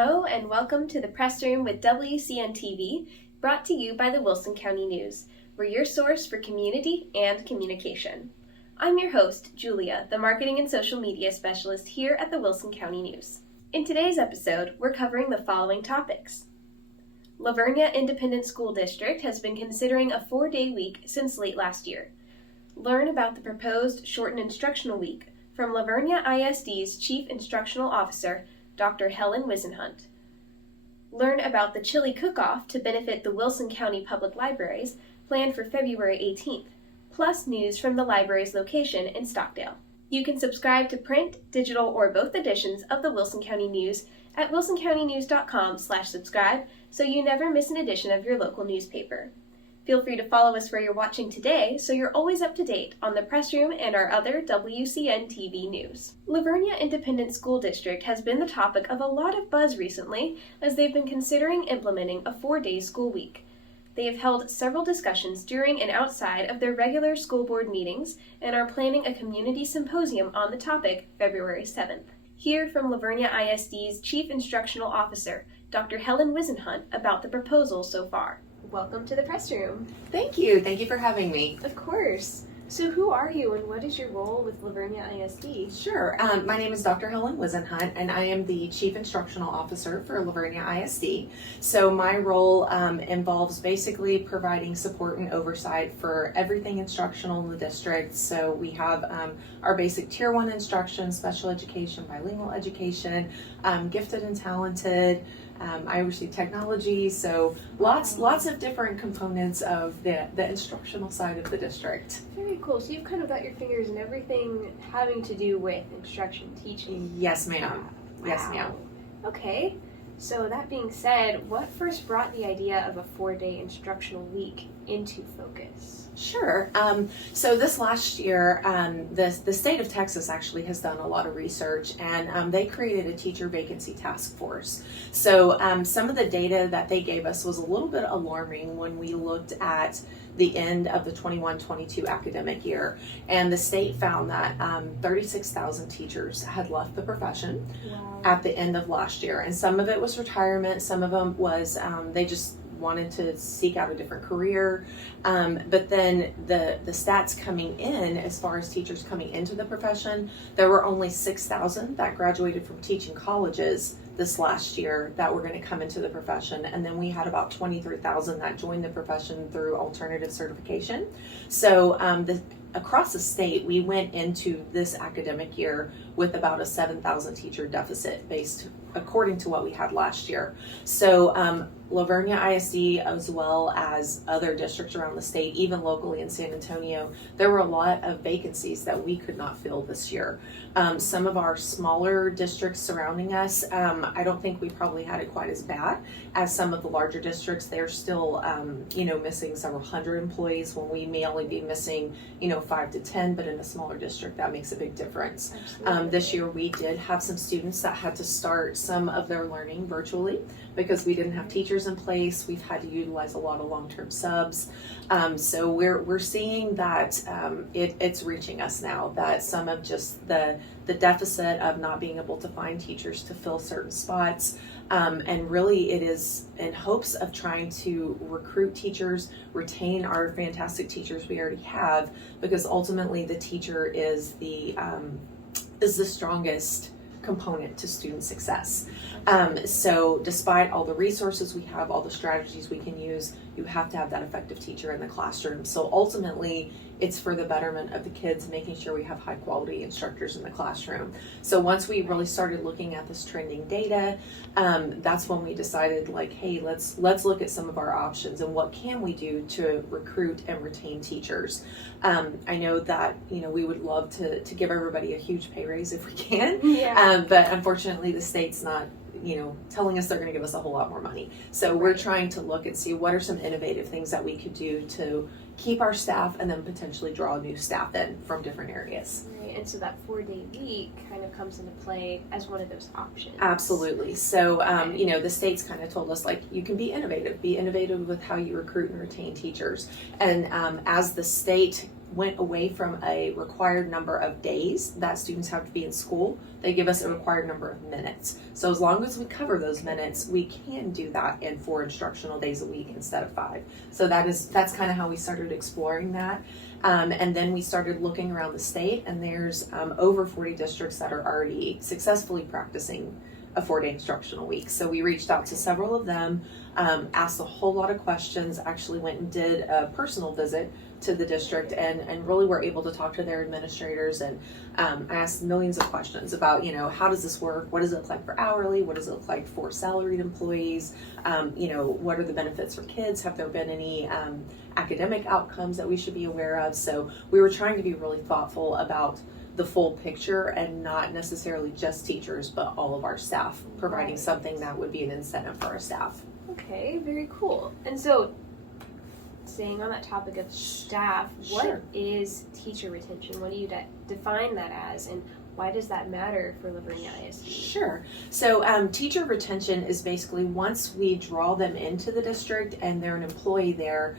Hello and welcome to the Press Room with WCN-TV, brought to you by the Wilson County News. We're your source for community and communication. I'm your host, Julia, the Marketing and Social Media Specialist here at the Wilson County News. In today's episode, we're covering the following topics. Vernia Independent School District has been considering a 4-day week since late last year. Learn about the proposed shortened instructional week from Vernia ISD's Chief Instructional Officer, Dr. Helen Wisenhunt. Learn about the chili cook-off to benefit the Wilson County Public Libraries planned for February 18th, plus news from the library's location in Stockdale. You can subscribe to print, digital, or both editions of the Wilson County News at wilsoncountynews.com/subscribe so you never miss an edition of your local newspaper. Feel free to follow us where you're watching today so you're always up to date on the Press Room and our other WCN-TV news. Vernia Independent School District has been the topic of a lot of buzz recently as they've been considering implementing a 4-day school week. They have held several discussions during and outside of their regular school board meetings and are planning a community symposium on the topic February 7th. Hear from Vernia ISD's Chief Instructional Officer, Dr. Helen Wisenhunt, about the proposal so far. Welcome to the Press Room. Thank you. Thank you for having me. Of course. So who are you and what is your role with Vernia ISD? Sure. My name is Dr. Helen Wisenhunt and I am the Chief Instructional Officer for Vernia ISD. So my role involves basically providing support and oversight for everything instructional in the district. So we have our basic Tier 1 instruction, special education, bilingual education, gifted and talented, I oversee technology, so lots of different components of the instructional side of the district. Very cool. So you've kind of got your fingers in everything having to do with instruction, teaching. Yes, ma'am. Wow. Yes, ma'am. Okay. So that being said, what first brought the idea of a 4-day instructional week into focus? Sure. So this last year, the state of Texas actually has done a lot of research, and they created a teacher vacancy task force. So some of the data that they gave us was a little bit alarming when we looked at the end of the 21-22 academic year, and the state found that 36,000 teachers had left the profession. Wow. At the end of last year, and some of it was retirement, some of them was they just wanted to seek out a different career, but then the stats coming in as far as teachers coming into the profession, there were only 6,000 that graduated from teaching colleges this last year that were going to come into the profession, and then we had about 23,000 that joined the profession through alternative certification. So across the state, we went into this academic year with about a 7,000 teacher deficit based according to what we had last year. So Vernia ISD, as well as other districts around the state, even locally in San Antonio, there were a lot of vacancies that we could not fill this year. Some of our smaller districts surrounding us, I don't think we probably had it quite as bad as some of the larger districts. They're still, missing several hundred employees when we may only be missing, 5 to 10, but in a smaller district, that makes a big difference. This year, we did have some students that had to start some of their learning virtually because we didn't have teachers in place. We've had to utilize a lot of long-term subs. So we're seeing that it's reaching us now, that some of just the deficit of not being able to find teachers to fill certain spots, and really it is in hopes of trying to recruit teachers, retain our fantastic teachers we already have, because ultimately the teacher is the strongest component to student success. So despite all the resources we have, all the strategies we can use, you have to have that effective teacher in the classroom. So ultimately, it's for the betterment of the kids, making sure we have high quality instructors in the classroom. So once we really started looking at this trending data, that's when we decided, like, hey, let's look at some of our options and what can we do to recruit and retain teachers. I know that we would love to give everybody a huge pay raise if we can, but unfortunately the state's not telling us they're going to give us a whole lot more money. So we're trying to look and see what are some innovative things that we could do to keep our staff and then potentially draw new staff in from different areas. Right, and so that 4-day week kind of comes into play as one of those options. Absolutely. So, the state's kind of told us, like, you can be innovative with how you recruit and retain teachers. And as the state went away from a required number of days that students have to be in school. They give us a required number of minutes. So as long as we cover those minutes, we can do that in 4 instructional days a week instead of 5. So that's kind of how we started exploring that. And then we started looking around the state, and there's over 40 districts that are already successfully practicing a 4-day instructional week. So we reached out to several of them, asked a whole lot of questions, actually went and did a personal visit to the district, and really were able to talk to their administrators, and asked millions of questions about, how does this work? What does it look like for hourly? What does it look like for salaried employees? What are the benefits for kids? Have there been any academic outcomes that we should be aware of? So we were trying to be really thoughtful about the full picture, and not necessarily just teachers, but all of our staff, providing something that would be an incentive for our staff. Okay, very cool. And so, staying on that topic of staff, what is teacher retention? What do you define that as, and why does that matter for Vernia ISD? Sure. So teacher retention is basically once we draw them into the district and they're an employee there,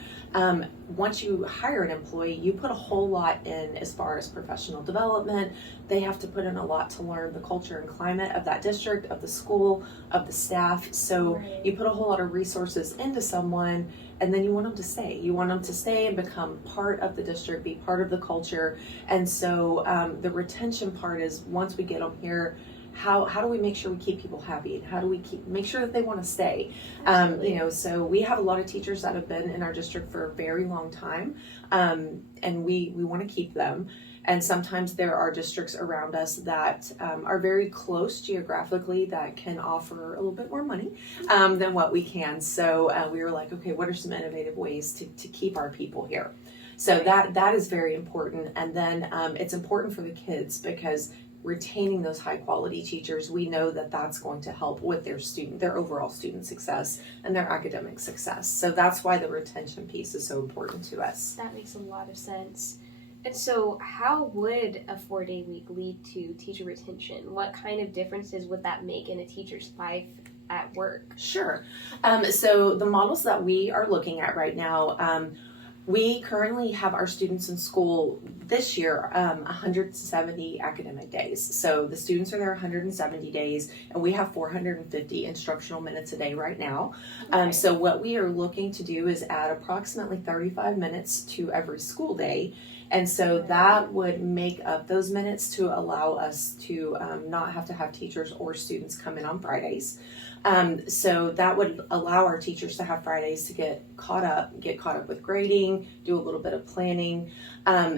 once you hire an employee, you put a whole lot in as far as professional development. They have to put in a lot to learn the culture and climate of that district, of the school, of the staff. So you put a whole lot of resources into someone, and then you want them to stay. You want them to stay and become part of the district, be part of the culture. And so the retention part is once we get them here, how do we make sure we keep people happy? How do we make sure that they want to stay? So we have a lot of teachers that have been in our district for a very long time, and we want to keep them. And sometimes there are districts around us that are very close geographically that can offer a little bit more money than what we can. So we were like, okay, what are some innovative ways to keep our people here? So that is very important. And then it's important for the kids, because retaining those high quality teachers, we know that that's going to help with their overall student success and their academic success. So that's why the retention piece is so important to us. That makes a lot of sense. And so how would a 4-day week lead to teacher retention? What kind of differences would that make in a teacher's life at work? Sure. So the models that we are looking at right now, we currently have our students in school this year 170 academic days. So the students are there 170 days, and we have 450 instructional minutes a day right now. So what we are looking to do is add approximately 35 minutes to every school day. And so that would make up those minutes to allow us to not have to have teachers or students come in on Fridays. So that would allow our teachers to have Fridays to get caught up with grading, do a little bit of planning.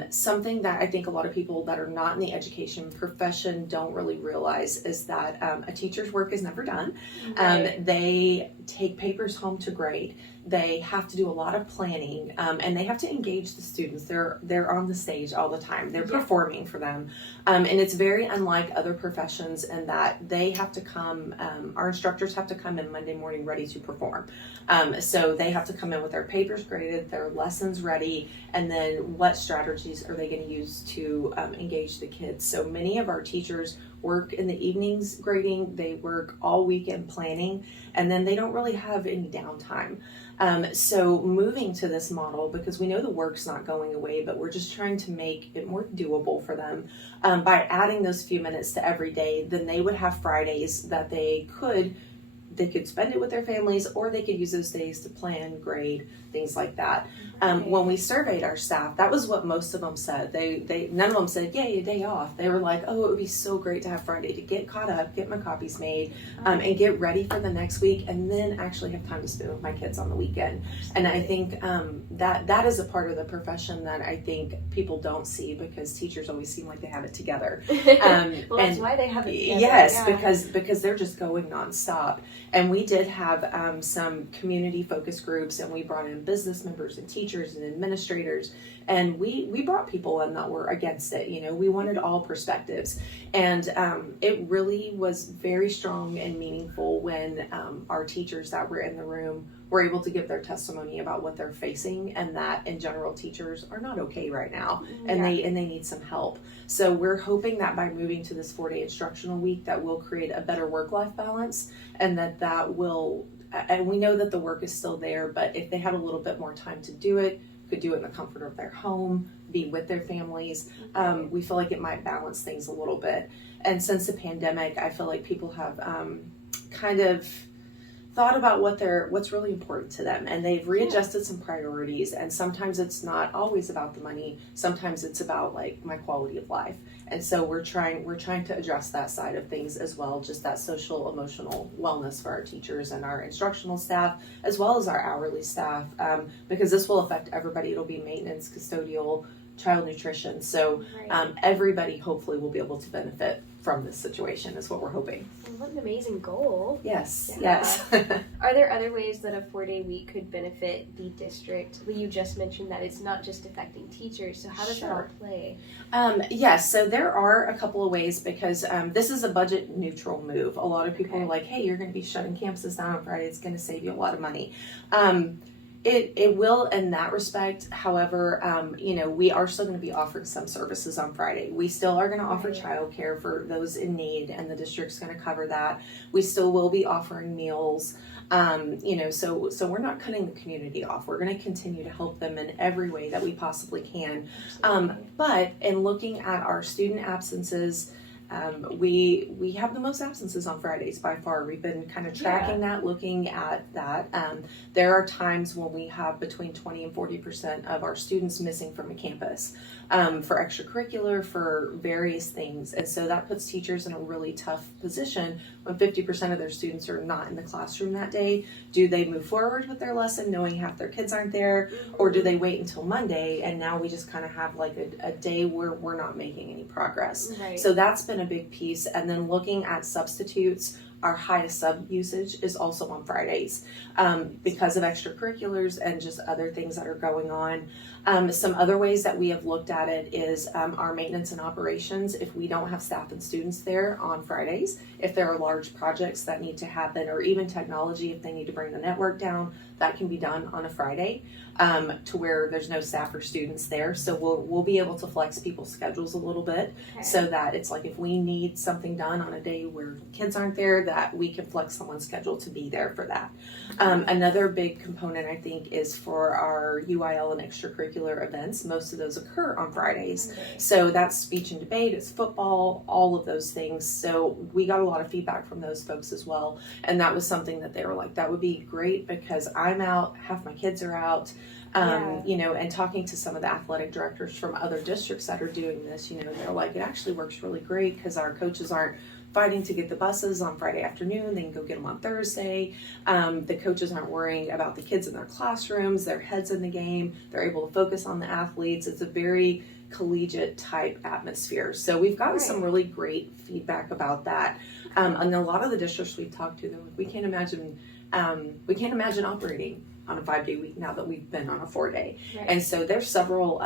Something that I think a lot of people that are not in the education profession don't really realize is that a teacher's work is never done. They take papers home to grade. They have to do a lot of planning, and they have to engage the students. They're on the stage all the time. They're performing for them, and it's very unlike other professions in that they have to come. Our instructors have to come in Monday morning ready to perform. So they have to come in with their papers graded, their lessons ready, and then what strategies are they going to use to engage the kids. So many of our teachers work in the evenings grading, they work all weekend planning, and then they don't really have any downtime. So moving to this model, because we know the work's not going away, but we're just trying to make it more doable for them, by adding those few minutes to every day, then they would have Fridays that they could spend it with their families, or they could use those days to plan, grade, things like that. When we surveyed our staff, that was what most of them said. None of them said, yay, a day off. They were like, oh, it would be so great to have Friday to get caught up, get my copies made, and get ready for the next week, and then actually have time to spend with my kids on the weekend. And I think that is a part of the profession that I think people don't see, because teachers always seem like they have it together. Well, that's why they have it together. Yes, because they're just going nonstop. And we did have some community focus groups, and we brought in business members and teachers and administrators, and we brought people in that were against it. We wanted all perspectives, and it really was very strong and meaningful when our teachers that were in the room were able to give their testimony about what they're facing, and that in general teachers are not okay right now, and they need some help. So we're hoping that by moving to this 4-day instructional week, that will create a better work-life balance, and that will, and we know that the work is still there, but if they had a little bit more time to do it, could do it in the comfort of their home, be with their families. We feel like it might balance things a little bit. And since the pandemic, I feel like people have kind of thought about what's really important to them, and they've readjusted some priorities. And sometimes it's not always about the money. Sometimes it's about like my quality of life. And so we're trying to address that side of things as well, just that social emotional wellness for our teachers and our instructional staff, as well as our hourly staff, because this will affect everybody. It'll be maintenance, custodial, child nutrition. So everybody hopefully will be able to benefit from this situation is what we're hoping. What an amazing goal. Yes. Are there other ways that a 4-day week could benefit the district? Well, you just mentioned that it's not just affecting teachers, so how does that all play? Yes, so there are a couple of ways, because this is a budget neutral move. A lot of people are like, hey, you're going to be shutting campuses down on Friday, it's going to save you a lot of money. It will in that respect. However, we are still going to be offering some services on Friday. We still are going to offer childcare for those in need, and the district's going to cover that. We still will be offering meals. So we're not cutting the community off. We're going to continue to help them in every way that we possibly can. But in looking at our student absences, we have the most absences on Fridays by far. We've been kind of tracking that, looking at that. There are times when we have between 20 and 40% of our students missing from a campus for extracurricular, for various things. And so that puts teachers in a really tough position when 50% of their students are not in the classroom that day. Do they move forward with their lesson knowing half their kids aren't there, or do they wait until Monday and now we just kind of have like a day where we're not making any progress? So that's been a big piece. And then looking at substitutes, our highest sub usage is also on Fridays because of extracurriculars and just other things that are going on. Some other ways that we have looked at it is our maintenance and operations. If we don't have staff and students there on Fridays, if there are large projects that need to happen, or even technology, if they need to bring the network down, that can be done on a Friday to where there's no staff or students there. So we'll be able to flex people's schedules a little bit so that it's like if we need something done on a day where kids aren't there, that we can flex someone's schedule to be there for that. Another big component, I think, is for our UIL and extracurricular events. Most of those occur on Fridays. So that's speech and debate, it's football, all of those things. So we got a lot of feedback from those folks as well. And that was something that they were like, that would be great because I'm out, half my kids are out. And talking to some of the athletic directors from other districts that are doing this, they're like, it actually works really great because our coaches aren't fighting to get the buses on Friday afternoon. They can go get them on Thursday. The coaches aren't worrying about the kids in their classrooms. Their heads in the game. They're able to focus on the athletes. It's a very collegiate type atmosphere. So we've gotten some really great feedback about that. And a lot of the districts we've talked to, they're like, we can't imagine operating on a 5-day week now that we've been on a 4-day. And so there's several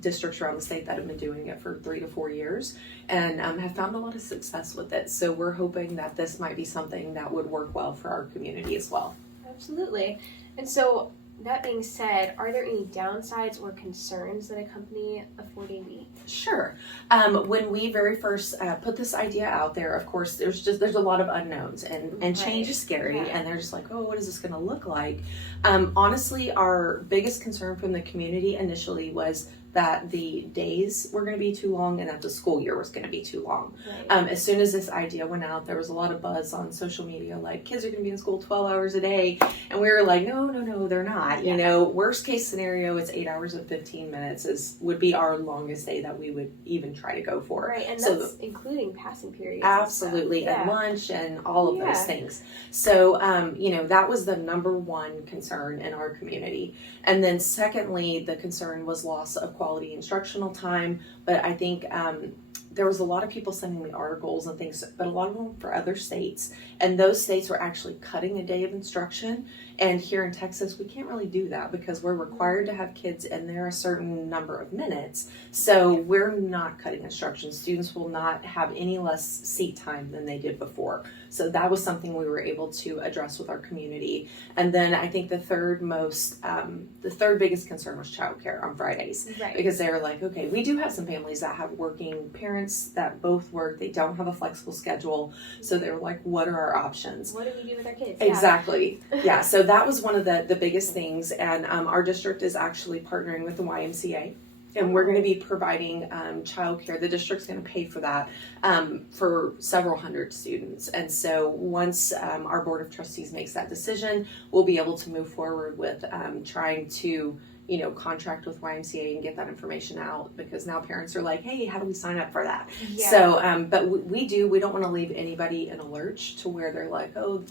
districts around the state that have been doing it for 3 to 4 years and have found a lot of success with it. So we're hoping that this might be something that would work well for our community as well. Absolutely. And so that being said, are there any downsides or concerns that accompany a 4-day week? Sure. When we very first put this idea out there, of course, there's a lot of unknowns and change is scary. And they're just like, oh, what is this going to look like? Honestly, our biggest concern from the community initially was that the days were going to be too long and that the school year was going to be too long. As soon as this idea went out, there was a lot of buzz on social media, like kids are going to be in school 12 hours a day. And we were like, no, they're not. Worst case scenario, it's 8 hours and 15 minutes would be our longest day that we would even try to go for. And that's including passing periods. Absolutely. And lunch and all of those things. So, that was the number one concern in our community. And then secondly, the concern was loss of quality instructional time. But I think there was a lot of people sending me articles and things, but a lot of them for other states. And those states were actually cutting a day of instruction. And here in Texas, we can't really do that because we're required to have kids in there a certain number of minutes. So we're not cutting instruction. Students will not have any less seat time than they did before. So that was something we were able to address with our community. And then I think the third biggest concern was childcare on Fridays. Right. Because they're like, okay, we do have some families that have working parents that both work. They don't have a flexible schedule. So they were like, what are our options? What do we do with our kids? Exactly. Yeah. So that was one of the biggest things. And our district is actually partnering with the YMCA. And we're going to be providing childcare. The district's going to pay for that for several hundred students. And so once our Board of Trustees makes that decision, we'll be able to move forward with trying to, contract with YMCA and get that information out, because now parents are like, hey, how do we sign up for that? Yeah. So, but we don't want to leave anybody in a lurch to where they're like, oh,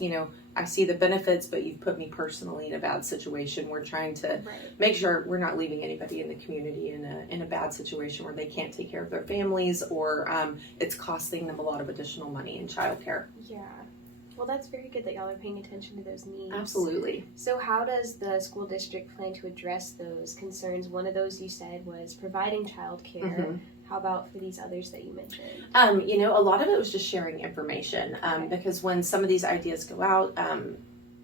I see the benefits, but you've put me personally in a bad situation. We're trying to make sure we're not leaving anybody in the community in a bad situation where they can't take care of their families, or it's costing them a lot of additional money in childcare. Yeah. Well, that's very good that y'all are paying attention to those needs. Absolutely. So how does the school district plan to address those concerns? One of those you said was providing childcare. Mm-hmm. How about for these others that you mentioned? A lot of it was just sharing information, because when some of these ideas go out,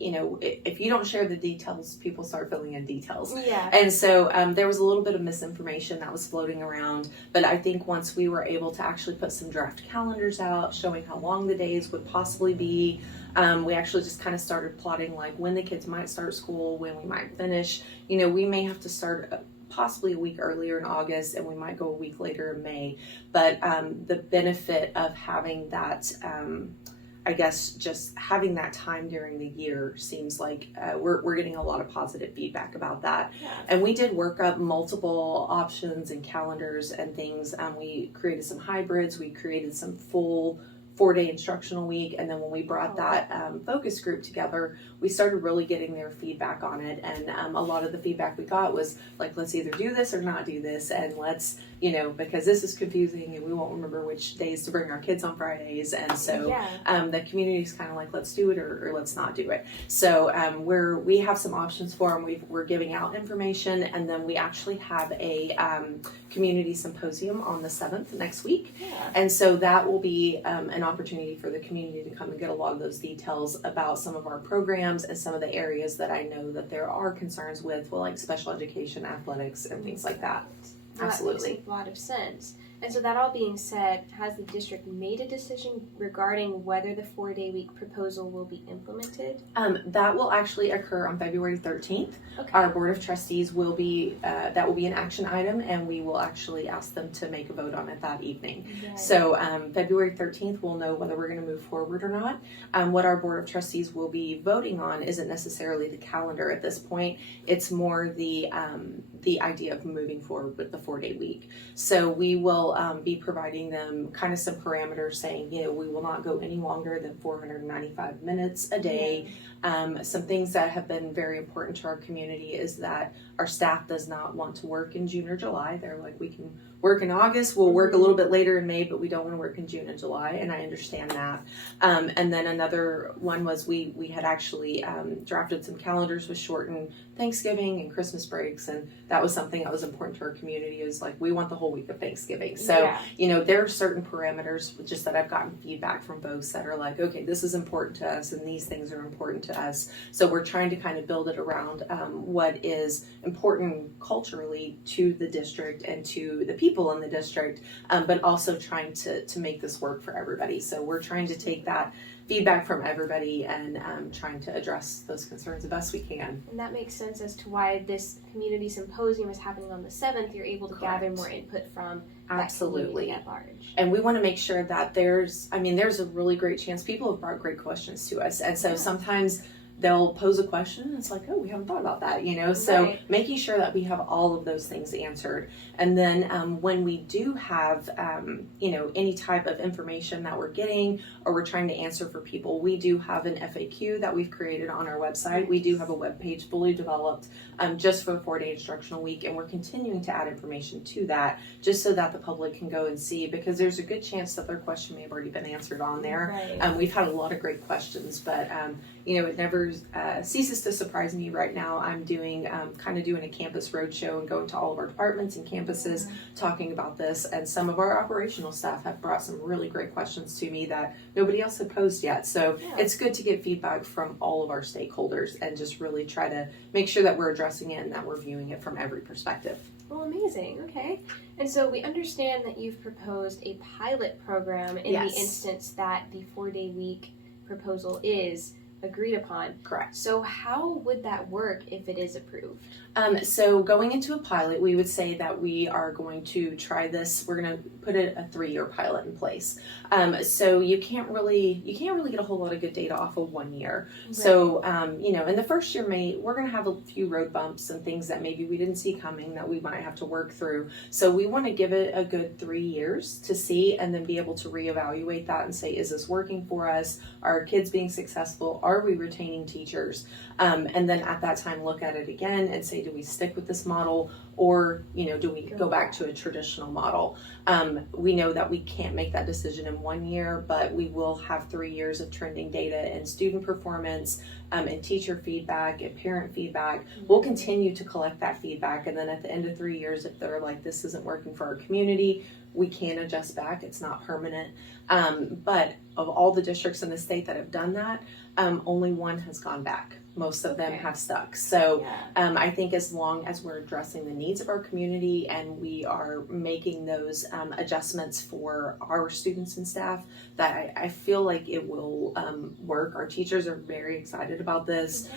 if you don't share the details, people start filling in details. Yeah. And so there was a little bit of misinformation that was floating around, but I think once we were able to actually put some draft calendars out showing how long the days would possibly be, we actually just kind of started plotting like when the kids might start school, when we might finish. We may have to start possibly a week earlier in August, and we might go a week later in May. But the benefit of having that, just having that time during the year seems like we're getting a lot of positive feedback about that. Yeah. And we did work up multiple options and calendars and things. We created some hybrids. We created some full 4-day instructional week, and then when we brought that focus group together, we started really getting their feedback on it. And a lot of the feedback we got was like, let's either do this or not do this, and let's because this is confusing and we won't remember which days to bring our kids on Fridays. And so the community is kind of like, let's do it or let's not do it. So we have some options for them. We're giving out information, and then we actually have a community symposium on the 7th next week. Yeah. And so that will be an opportunity for the community to come and get a lot of those details about some of our programs and some of the areas that I know that there are concerns with, like special education, athletics, and things like that. Absolutely. That makes a lot of sense. And so that all being said, has the district made a decision regarding whether the 4-day week proposal will be implemented? That will actually occur on February 13th. Okay. Our Board of Trustees will be, that will be an action item, and we will actually ask them to make a vote on it that evening. Yes. So February 13th, we'll know whether we're going to move forward or not. What our Board of Trustees will be voting on isn't necessarily the calendar at this point. It's more the idea of moving forward with the 4-day week. So we will be providing them kind of some parameters saying, we will not go any longer than 495 minutes a day. Some things that have been very important to our community is that our staff does not want to work in June or July. They're like, we can work in August, we'll work a little bit later in May, but we don't want to work in June and July, and I understand that. And then another one was we had actually drafted some calendars with shortened Thanksgiving and Christmas breaks, and that was something that was important to our community, is like, we want the whole week of Thanksgiving. So, there are certain parameters just that I've gotten feedback from folks that are like, okay, this is important to us, and these things are important to us. So we're trying to kind of build it around what is important culturally to the district and to the people in the district, but also trying to make this work for everybody. So we're trying to take that feedback from everybody and trying to address those concerns the best we can. And that makes sense as to why this community symposium is happening on the 7th. You're able to gather more input from that community at large. And we want to make sure that there's a really great chance. People have brought great questions to us, and so sometimes they'll pose a question and it's like, oh, we haven't thought about that, so making sure that we have all of those things answered. And then when we do have any type of information that we're getting or we're trying to answer for people, we do have an FAQ that we've created on our website. We do have a webpage fully developed just for the 4-day instructional week, and we're continuing to add information to that just so that the public can go and see, because there's a good chance that their question may have already been answered on there. We've had a lot of great questions, but it never ceases to surprise me. Right now I'm doing a campus roadshow and going to all of our departments and campuses talking about this, and some of our operational staff have brought some really great questions to me that nobody else had posed yet. So it's good to get feedback from all of our stakeholders and just really try to make sure that we're addressing it and that we're viewing it from every perspective. Well, amazing. Okay. And so we understand that you've proposed a pilot program in the instance that the 4-day week proposal is agreed upon. Correct. So how would that work if it is approved? So going into a pilot, we would say that we are going to try this. We're going to put a 3-year pilot in place. So you can't really get a whole lot of good data off of 1 year. Right. So in the first year, we're going to have a few road bumps and things that maybe we didn't see coming that we might have to work through. So we want to give it a good 3 years to see, and then be able to reevaluate that and say, is this working for us? Are our kids being successful? Are we retaining teachers? And then at that time, look at it again and say, do we stick with this model, or do we go back to a traditional model? We know that we can't make that decision in 1 year, but we will have 3 years of trending data and student performance, and teacher feedback and parent feedback. We'll continue to collect that feedback, and then at the end of 3 years, if they're like, this isn't working for our community, we can adjust back. It's not permanent. But of all the districts in the state that have done that, only one has gone back. Most of them have stuck. So I think as long as we're addressing the needs of our community and we are making those adjustments for our students and staff, that I feel like it will work. Our teachers are very excited about this.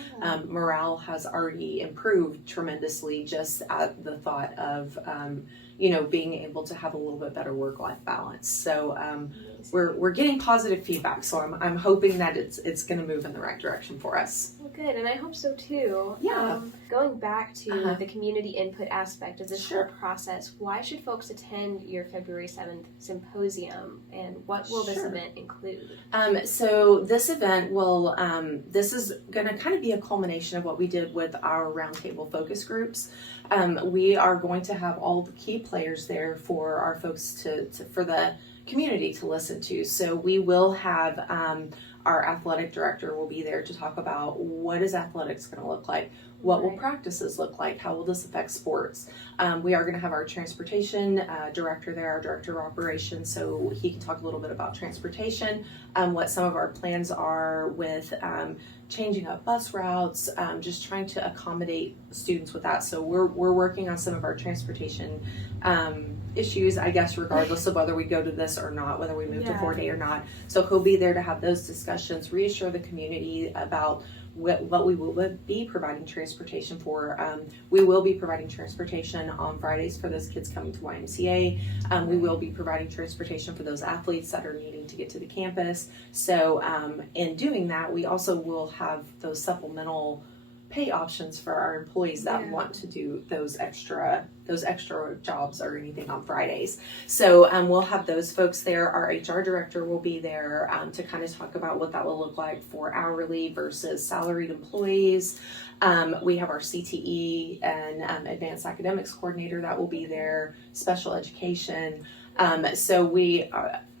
Morale has already improved tremendously just at the thought of being able to have a little bit better work-life balance. So we're getting positive feedback. So I'm hoping that it's going to move in the right direction for us. Well, good, and I hope so too. Yeah. Going back to the community input aspect of this whole process, why should folks attend your February 7th symposium, and what will this event include? So this event will, this is going to kind of be a culmination of what we did with our roundtable focus groups. We are going to have all the key players there for our folks for the community to listen to. So we will have our athletic director will be there to talk about what is athletics going to look like, what will practices look like, how will this affect sports. We are going to have our transportation director there, our director of operations, so he can talk a little bit about transportation, what some of our plans are with changing up bus routes, just trying to accommodate students with that. So we're working on some of our transportation issues, I guess, regardless of whether we go to this or not, whether we move to 4-day or not. So he'll be there to have those discussions, reassure the community about what we will be providing transportation for. We will be providing transportation on Fridays for those kids coming to YMCA. We will be providing transportation for those athletes that are needing to get to the campus. So in doing that, we also will have those supplemental pay options for our employees that want to do those extra jobs or anything on Fridays. So we'll have those folks there. Our HR director will be there to kind of talk about what that will look like for hourly versus salaried employees. We have our CTE and advanced academics coordinator that will be there, special education. So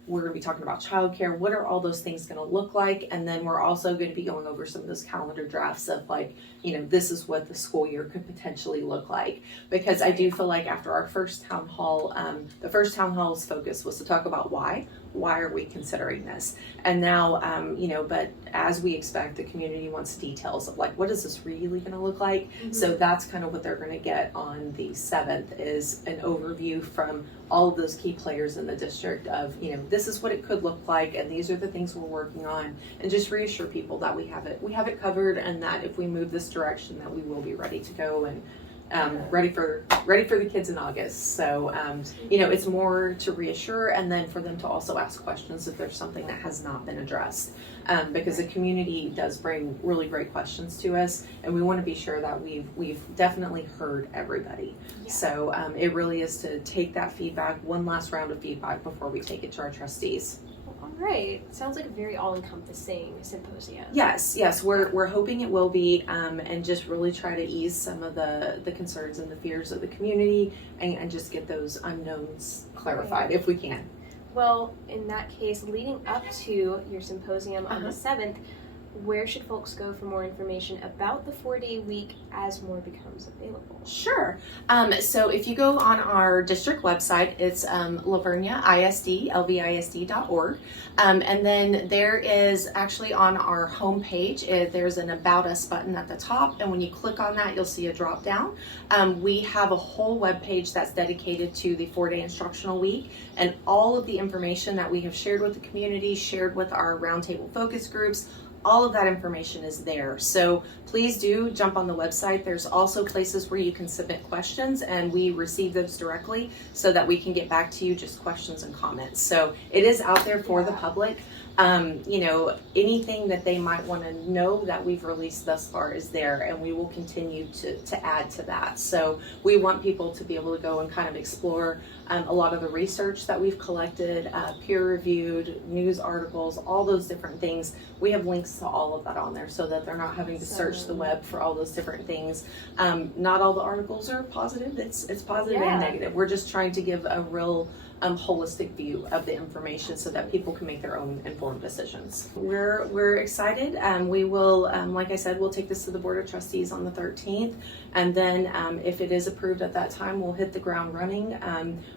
we're going to be talking about childcare. What are all those things going to look like? And then we're also going to be going over some of those calendar drafts of this is what the school year could potentially look like. Because I do feel like after our first town hall, the first town hall's focus was to talk about why are we considering this? And now, but as we expect, the community wants details of what is this really going to look like? So that's kind of what they're going to get on the 7th, is an overview from all of those key players in the district of, this is what it could look like, and these are the things we're working on, and just reassure people that we have it covered, and that if we move this direction, that we will be ready to go and ready for the kids in August. So it's more to reassure, and then for them to also ask questions if there's something that has not been addressed, because the community does bring really great questions to us, and we want to be sure that we've definitely heard everybody. So it really is to take that feedback, one last round of feedback before we take it to our trustees. All right. Sounds like a very all-encompassing symposium. Yes. We're hoping it will be, and just really try to ease some of the concerns and the fears of the community, and just get those unknowns clarified if we can. Well, in that case, leading up to your symposium on the 7th, where should folks go for more information about the 4-day week as more becomes available? Sure. So if you go on our district website, it's Vernia ISD, lvisd.org. And then there is actually on our homepage, there's an About Us button at the top. And when you click on that, you'll see a drop down. We have a whole web page that's dedicated to the 4-day instructional week, and all of the information that we have shared with the community, shared with our roundtable focus groups, all of that information is there. So please do jump on the website. There's also places where you can submit questions, and we receive those directly so that we can get back to you, just questions and comments. So it is out there for the public. Anything that they might want to know that we've released thus far is there, and we will continue to add to that. So we want people to be able to go and kind of explore a lot of the research that we've collected, peer-reviewed news articles, all those different things. We have links to all of that on there so that they're not having to search the web for all those different things. Not all the articles are positive. It's positive and negative. We're just trying to give a real holistic view of the information so that people can make their own informed decisions. We're excited. We will, like I said, we'll take this to the Board of Trustees on the 13th, and then if it is approved at that time, we'll hit the ground running.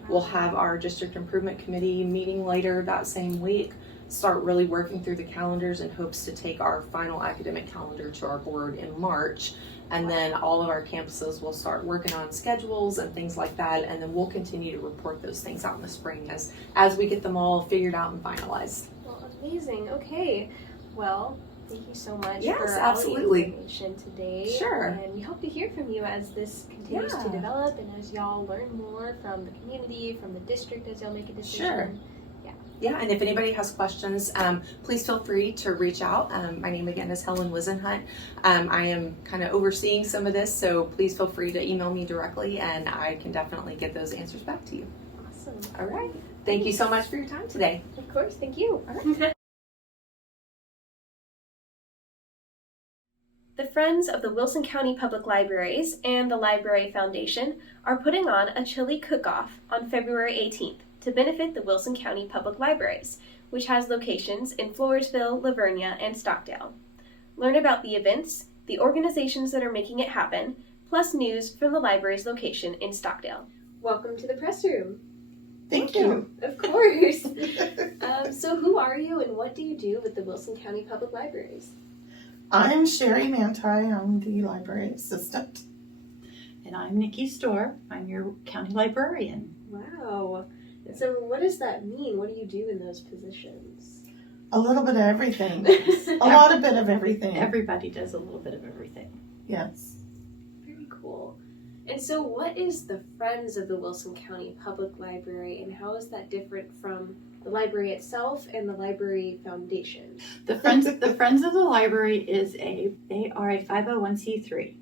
We'll have our District Improvement Committee meeting later that same week, start really working through the calendars in hopes to take our final academic calendar to our board in March. And then all of our campuses will start working on schedules and things like that, and then we'll continue to report those things out in the spring as we get them all figured out and finalized. Well, amazing. Okay. Well, thank you so much for absolutely. all the information today. Sure. And we hope to hear from you as this continues to develop, and as y'all learn more from the community, from the district, as y'all make a decision. Sure. Yeah, and if anybody has questions, please feel free to reach out. My name again is Helen Wisenhunt. I am kind of overseeing some of this, so please feel free to email me directly, and I can definitely get those answers back to you. Awesome. All right. Thank you so much for your time today. Of course. Thank you. All right. The Friends of the Wilson County Public Libraries and the Library Foundation are putting on a chili cook-off on February 18th. To benefit the Wilson County Public Libraries, which has locations in Floresville, Vernia, and Stockdale. Learn about the events, the organizations that are making it happen, plus news from the library's location in Stockdale. Welcome to the press room. Thank you. Of course. So who are you and what do you do with the Wilson County Public Libraries? I'm Sherry Manti. I'm the library assistant. And I'm Nikki Storr. I'm your county librarian. Wow. So what does that mean? What do you do in those positions? A little bit of everything. A lot of bit of everything. Everybody does a little bit of everything. Yes. Very cool. And so what is the Friends of the Wilson County Public Library, and how is that different from the library itself and the Library Foundation? The Friends of the Library they are a 501c3,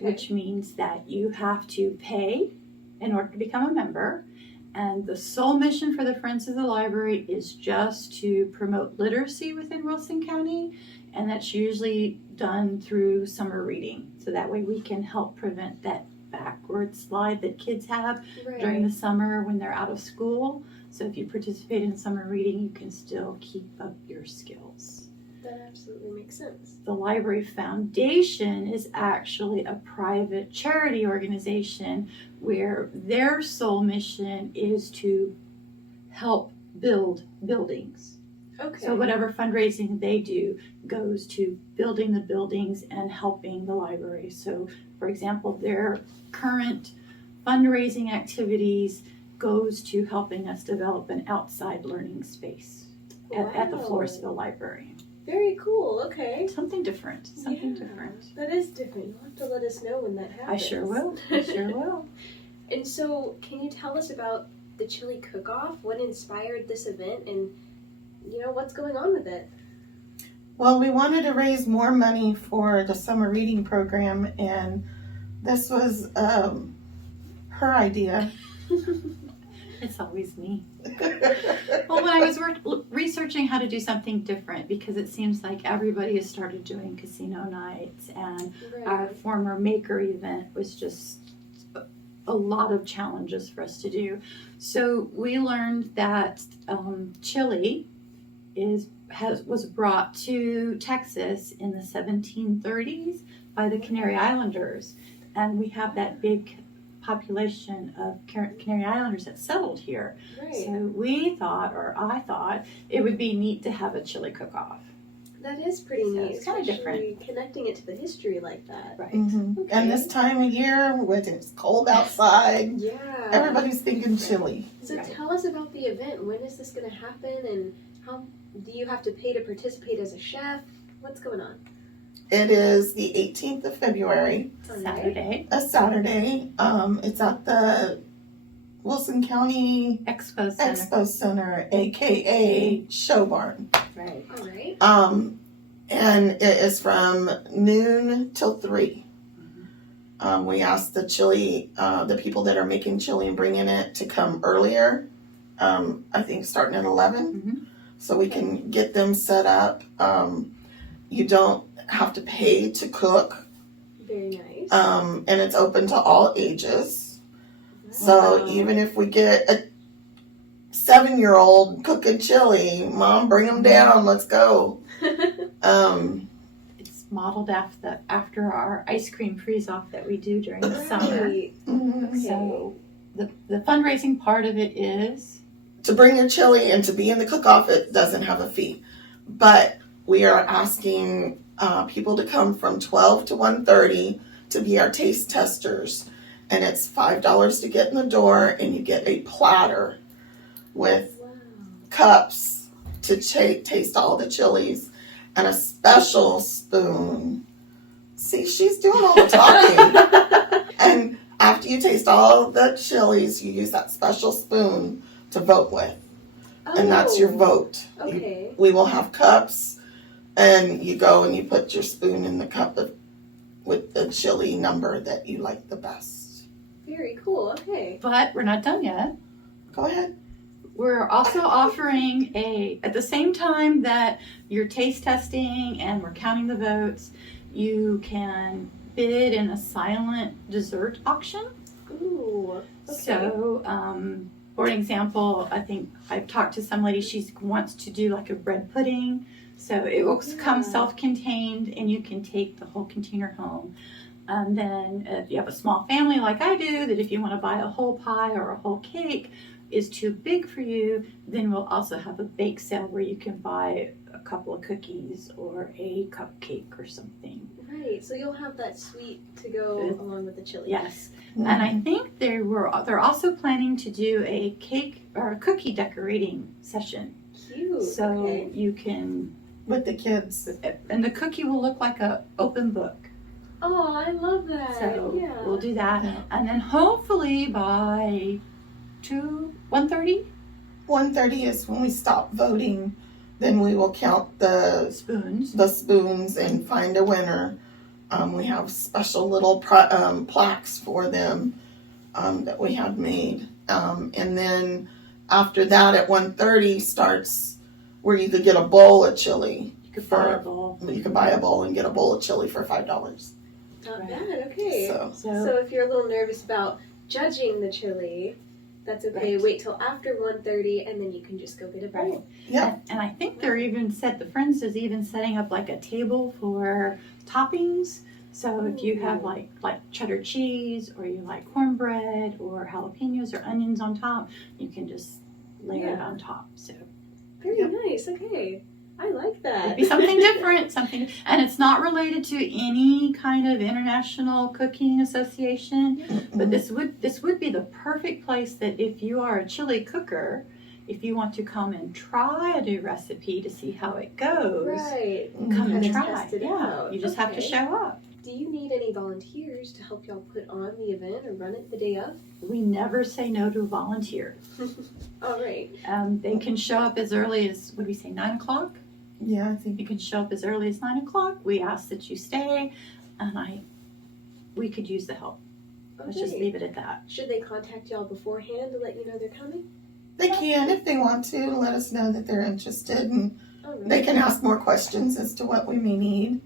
which means that you have to pay in order to become a member. And the sole mission for the Friends of the Library is just to promote literacy within Wilson County, and that's usually done through summer reading. So that way we can help prevent that backward slide that kids have during the summer when they're out of school. So if you participate in summer reading, you can still keep up your skills. That absolutely makes sense. The Library Foundation is actually a private charity organization where their sole mission is to help build buildings. Okay. So whatever fundraising they do goes to building the buildings and helping the library. So, for example, their current fundraising activities goes to helping us develop an outside learning space at the Floresville Library. Very cool. Okay. Something different. Different. That is different. You'll have to let us know when that happens. I sure will. And so, can you tell us about the chili cook-off? What inspired this event, and what's going on with it? Well, we wanted to raise more money for the summer reading program, and this was her idea. It's always me. Well, when I was researching how to do something different, because it seems like everybody has started doing casino nights, and our former maker event was just a lot of challenges for us to do. So we learned that chili was brought to Texas in the 1730s by the Canary Islanders, and we have that big population of Canary Islanders that settled here. Right. So we thought, or I thought, it would be neat to have a chili cook-off. That is pretty So neat. it's kinda especially connecting it to the history like that. Right. Mhm. Okay. And this time of year, when it's cold outside, Yeah. everybody's thinking chili. So Right. tell us about the event. When is this going to happen, and how do you have to pay to participate as a chef? What's going on? It is the 18th of February, Saturday. a Saturday. It's at the Wilson County Expo Center. Expo Center, aka Show Barn. Right. All right. And it is from noon till 3. We asked the people that are making chili and bringing it to come earlier. I think starting at 11, Mhm. so we can get them set up. You don't have to pay to cook, Very nice. and it's open to all ages. So Wow. even if we get a 7-year-old cooking chili, Mom, bring them down. Let's go. It's modeled after our ice cream freeze-off that we do during the summer. Right. Mhm. Okay. So the fundraising part of it is To bring your chili and to be in the cook-off, it doesn't have a fee. But we are asking people to come from 12 to 1:30 to be our taste testers. And it's $5 to get in the door, and you get a platter with Wow. cups to taste all the chilies and a special spoon. See, she's doing all the talking. And after you taste all the chilies, you use that special spoon to vote with. And that's your vote. Okay. We will have cups, and you go and you put your spoon in the cup with the chili number that you like the best. Very cool. Okay. but we're not done yet. Go ahead. We're also offering at the same time that you're taste testing and we're counting the votes, you can bid in a silent dessert auction. Ooh. Okay. So, for an example, I think I've talked to some lady, she wants to do like a bread pudding. So it will come Yeah. self-contained and you can take the whole container home. And then if you have a small family like I do, that if you want to buy a whole pie or a whole cake is too big for you, then we'll also have a bake sale where you can buy a couple of cookies or a cupcake or something. Right. So you'll have that sweet to go along with the chili. Yes. And I think they're also planning to do a cake or a cookie decorating session. Cute. So Okay. you can, With the kids. and the cookie will look like a open book. Oh, I love that. So yeah. we'll do that. Yeah. And then hopefully by 1:30 1:30 is when we stop voting. Then we will count the spoons. and find a winner. We have special little plaques for them that we have made. And then after that at 1:30 starts where you could get a bowl of chili. You could buy a bowl. You can buy a bowl and get a bowl of chili for $5. Not Right. bad. Okay. So So if you're a little nervous about judging the chili, that's okay. Right. Wait till after 1:30 and then you can just go get a bowl. Right. yeah, And I think they're even the Friends is even setting up like a table for toppings. So if you have like cheddar cheese or you like cornbread or jalapenos or onions on top, you can just layer it Yeah. on top. So Very Yep. nice. Okay. I like that. it'd be something different, and it's not related to any kind of international cooking association. But this would be the perfect place that if you are a chili cooker, if you want to come and try a new recipe to see how it goes, Right. come and Kinda try. test it Yeah, out. you just have to Okay. show up. Do you need any volunteers to help y'all put on the event or run it the day of? We never say no to a volunteer. All right. They can show up as early as, what do we say, 9 o'clock? yeah, I think You can show up as early as 9 o'clock. We ask that you stay, and we could use the help. Let's just Okay. leave it at that. Should they contact y'all beforehand to let you know they're coming? they can if they want to let us know that they're interested, and All right. they can ask more questions as to what we may need.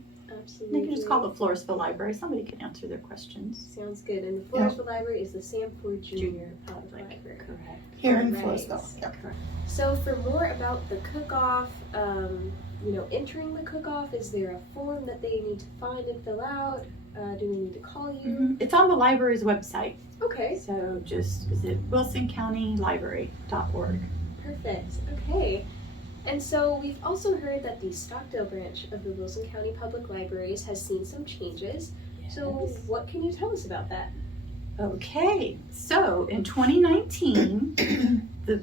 Absolutely. They can just call the Floresville Library. Somebody can answer their questions. Sounds good. And the Floresville Library is the Sanford Junior Public Library. Correct. Here in Right. Floresville. Yep. So for more about the cook-off, entering the cook-off, is there a form that they need to find and fill out? Do we need to call you? It's on the library's website. Okay, So just visit wilsoncountylibrary.org. perfect. Okay. And so we've also heard that the Stockdale branch of the Wilson County Public Libraries has seen some changes. So what can you tell us about that? Okay, so in 2019, the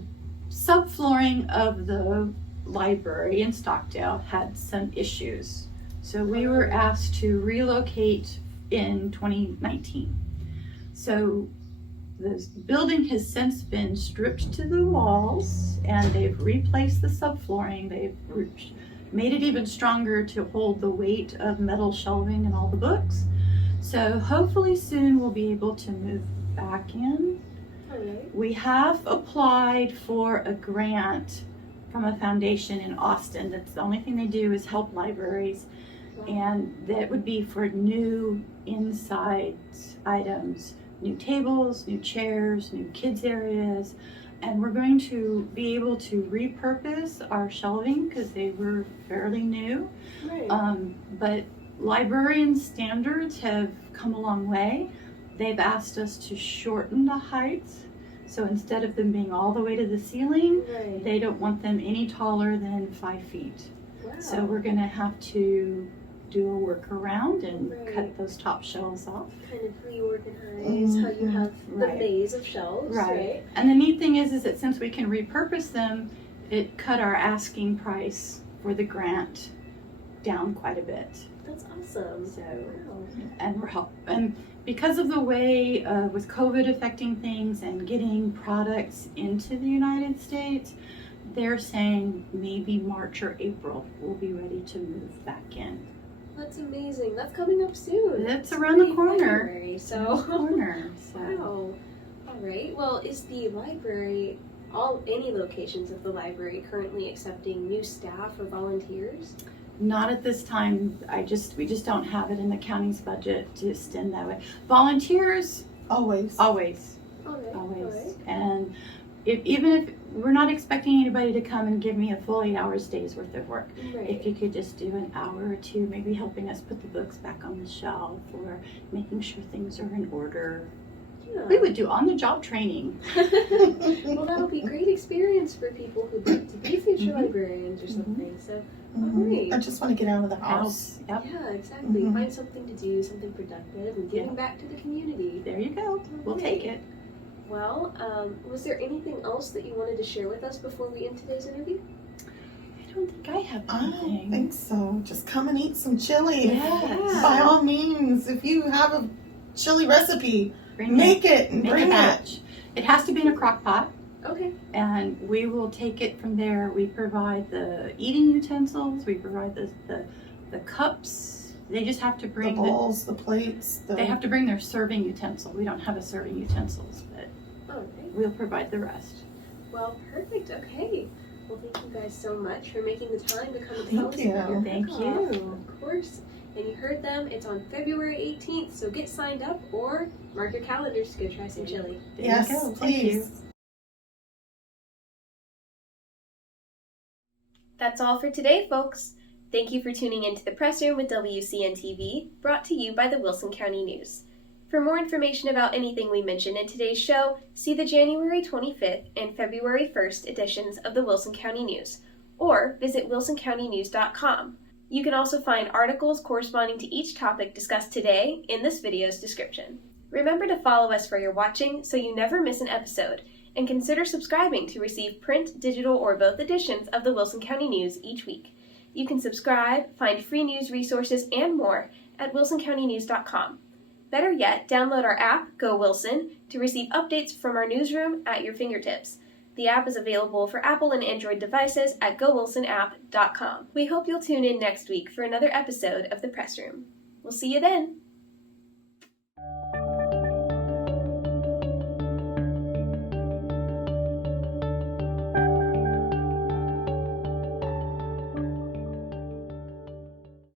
subflooring of the library in Stockdale had some issues. So we were asked to relocate in 2019. So the building has since been stripped to the walls and they've replaced the subflooring. They've made it even stronger to hold the weight of metal shelving and all the books. So hopefully soon we'll be able to move back in. All right. We have applied for a grant from a foundation in Austin. That's the only thing they do is help libraries. And that would be for new inside items, new tables, new chairs, new kids areas. And we're going to be able to repurpose our shelving because they were fairly new. Right. But librarian standards have come a long way. They've asked us to shorten the heights. So instead of them being all the way to the ceiling, Right. they don't want them any taller than 5 feet. Wow. So we're going to have to do a workaround and Right. cut those top shelves off. kind of reorganize how you have the Right. maze of shelves, right? And the neat thing is that since we can repurpose them, it cut our asking price for the grant down quite a bit. That's awesome. So, Wow. and and because of the way with COVID affecting things and getting products into the United States, they're saying maybe March or April we'll be ready to move back in. That's amazing. That's coming up soon. It's around the Pretty corner. February, Around the so corner. So. wow. All right. Well, is the library any locations of the library currently accepting new staff or volunteers? Not at this time. We just don't have it in the county's budget to extend that way. Volunteers, Always. always. All right. Always. All right. And even if we're not expecting anybody to come and give me a full 8 hours day's worth of work, Right. if you could just do an hour or two, maybe helping us put the books back on the shelf or making sure things are in order. Yeah. We would do on-the-job training. Well, that'll be a great experience for people who'd like to be future Mhm. librarians or something. So, Mhm. I just want to get out of the house. Yep. yeah, exactly. Mhm. Find something to do, something productive, and giving Yeah. back to the community. There you go. We'll take it. Well, was there anything else that you wanted to share with us before we end today's interview? I don't think I have I don't anything. think so. Just come and eat some chili. Yes. By all means, if you have a chili recipe, Bring make it and Make bring a it. batch. It has to be in a crock pot. Okay. And we will take it from there. We provide the eating utensils. We provide the cups. They just have to The bring bowls, the plates. they have to bring their serving utensil. We don't have a serving utensils, but All right. we'll provide the rest. Well, perfect. Okay. Well, thank you guys so much for making the time to come and Thank tell us about your you. Thank cook-off. you. Of course. And you heard them. It's on February 18th, so get signed up or mark your calendars to go try some chili. There Yes, you go. Thank you. please. That's all for today, folks. Thank you for tuning into the Press Room with WCN-TV, brought to you by the Wilson County News. For more information about anything we mentioned in today's show, see the January 25th and February 1st editions of the Wilson County News, or visit wilsoncountynews.com. You can also find articles corresponding to each topic discussed today in this video's description. Remember to follow us where you're watching so you never miss an episode, and consider subscribing to receive print, digital, or both editions of the Wilson County News each week. You can subscribe, find free news resources, and more at wilsoncountynews.com. Better yet, download our app, Go Wilson, to receive updates from our newsroom at your fingertips. The app is available for Apple and Android devices at gowilsonapp.com. We hope you'll tune in next week for another episode of The Press Room. We'll see you then!